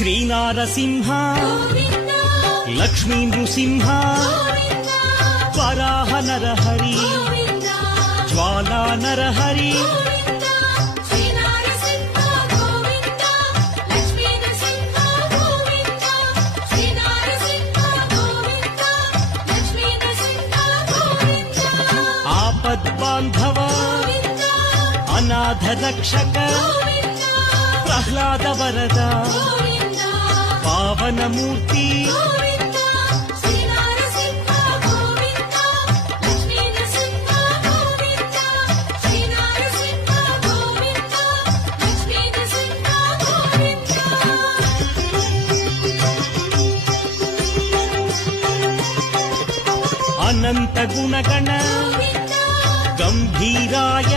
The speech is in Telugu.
శ్రీనారసింహ లక్ష్మీ నృసింహ వరాహ నరహరి జ్వాలా నరహరి ఆపద్బాంధవ అనాథ రక్షక ప్రహ్లాద వరద పావనమూర్తి అనంత గుణగణ గంభీరాయ